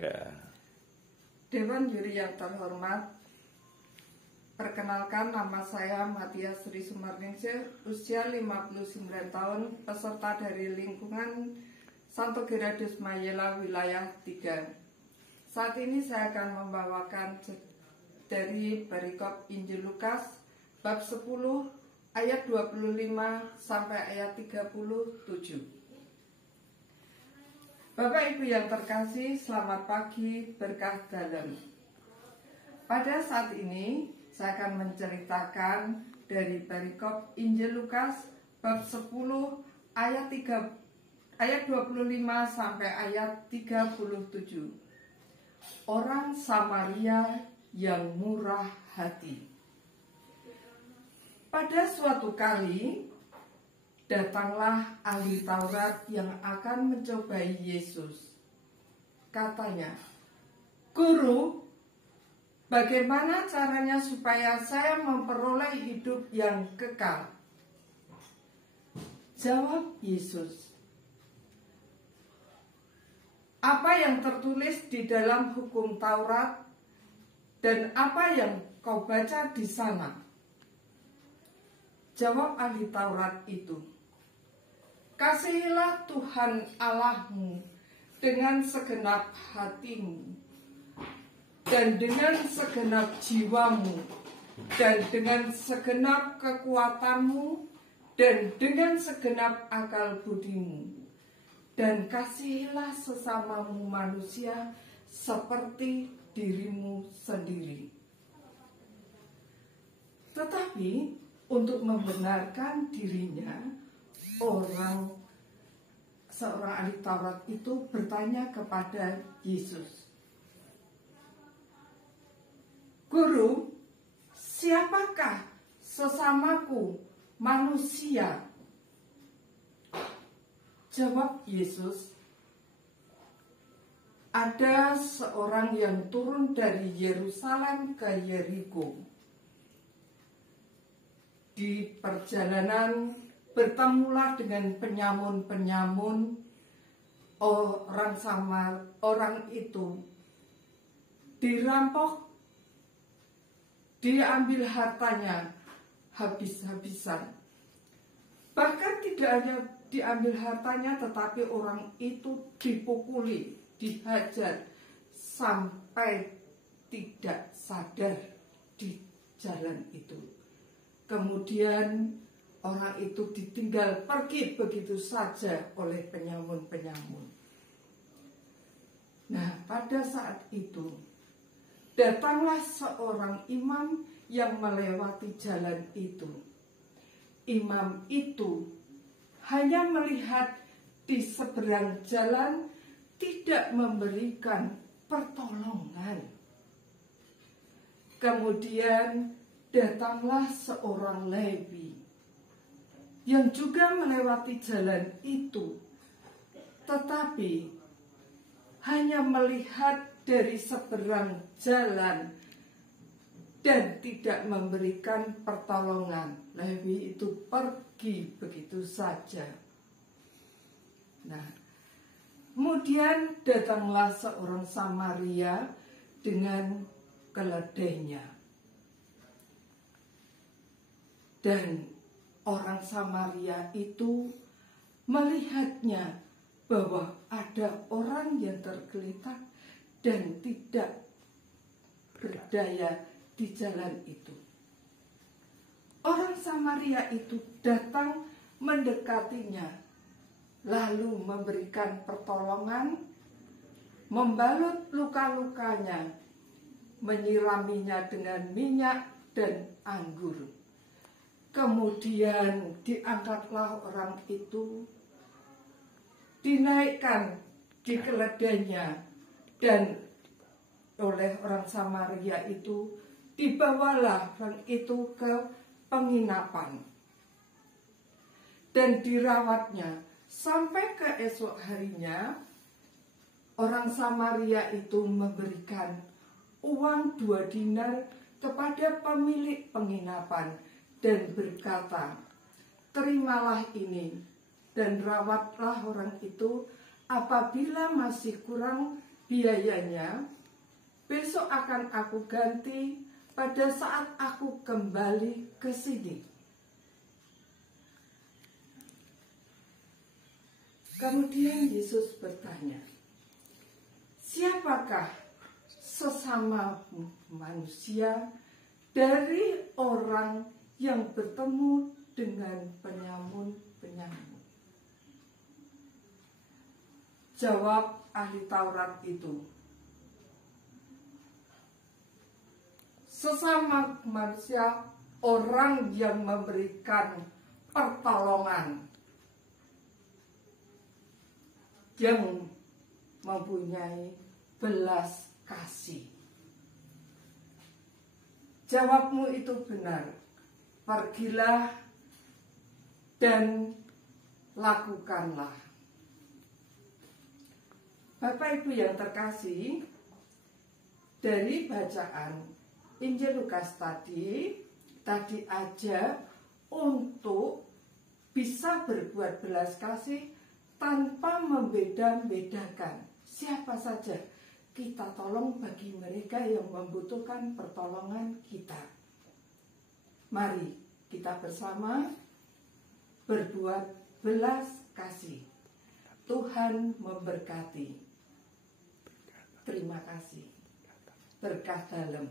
Ya. Dewan Juri yang terhormat, perkenalkan nama saya Matias Sri Sumarningsih, usia 59 tahun, peserta dari lingkungan Santo Gerardus Mayela wilayah 3. Saat ini saya akan membawakan dari perikop Injil Lukas bab 10 ayat 25 sampai ayat 37. Bapak Ibu yang terkasih, selamat pagi, berkah dalam. Pada saat ini saya akan menceritakan dari perikop Injil Lukas bab 10 ayat 25 sampai ayat 37. Orang Samaria yang murah hati. Pada suatu kali datanglah ahli Taurat yang akan mencobai Yesus. Katanya, "Guru, bagaimana caranya supaya saya memperoleh hidup yang kekal?" Jawab Yesus, "Apa yang tertulis di dalam hukum Taurat dan apa yang kau baca di sana?" Jawab ahli Taurat itu, "Kasihilah Tuhan Allahmu dengan segenap hatimu, dan dengan segenap jiwamu, dan dengan segenap kekuatanmu, dan dengan segenap akal budimu. Dan kasihilah sesamamu manusia seperti dirimu sendiri." Tetapi untuk membenarkan dirinya, seorang ahli Taurat itu bertanya kepada Yesus, "Guru, siapakah sesamaku manusia?" Jawab Yesus, "Ada seorang yang turun dari Yerusalem ke Yeriko. Di perjalanan bertemulah dengan penyamun-penyamun. Orang itu dirampok, diambil hartanya habis-habisan. Bahkan tidak hanya diambil hartanya, tetapi orang itu dipukuli, dihajar sampai tidak sadar di jalan itu. Kemudian orang itu ditinggal pergi begitu saja oleh penyamun-penyamun. Nah, pada saat itu datanglah seorang imam yang melewati jalan itu. Imam itu hanya melihat di seberang jalan, tidak memberikan pertolongan. Kemudian datanglah seorang Lewi yang juga melewati jalan itu, tetapi hanya melihat dari seberang jalan dan tidak memberikan pertolongan. Lewi itu pergi begitu saja. Nah, kemudian datanglah seorang Samaria dengan keledainya. Dan orang Samaria itu melihatnya bahwa ada orang yang tergeletak dan tidak berdaya di jalan itu. Orang Samaria itu datang mendekatinya, lalu memberikan pertolongan, membalut luka-lukanya, menyiraminya dengan minyak dan anggur. Kemudian diangkatlah orang itu, dinaikkan di keledainya, dan oleh orang Samaria itu dibawalah orang itu ke penginapan dan dirawatnya sampai ke esok harinya. Orang Samaria itu memberikan uang 2 dinar kepada pemilik penginapan dan berkata, "Terimalah ini dan rawatlah orang itu. Apabila masih kurang, Biayanya besok akan aku ganti pada saat aku kembali ke sini. Kemudian Yesus bertanya, siapakah sesama manusia dari orang yang bertemu dengan penyamun-penyamun? Jawab ahli Taurat itu, sesama manusia orang yang memberikan pertolongan, yang mempunyai belas kasih. Jawabmu itu benar. Pergilah dan lakukanlah. Bapak Ibu yang terkasih, dari bacaan Injil Lukas tadi ajak untuk bisa berbuat belas kasih tanpa membeda-bedakan siapa saja. Kita tolong bagi mereka yang membutuhkan pertolongan kita. Mari kita bersama berbuat belas kasih. Tuhan memberkati. Terima kasih. Berkah dalam.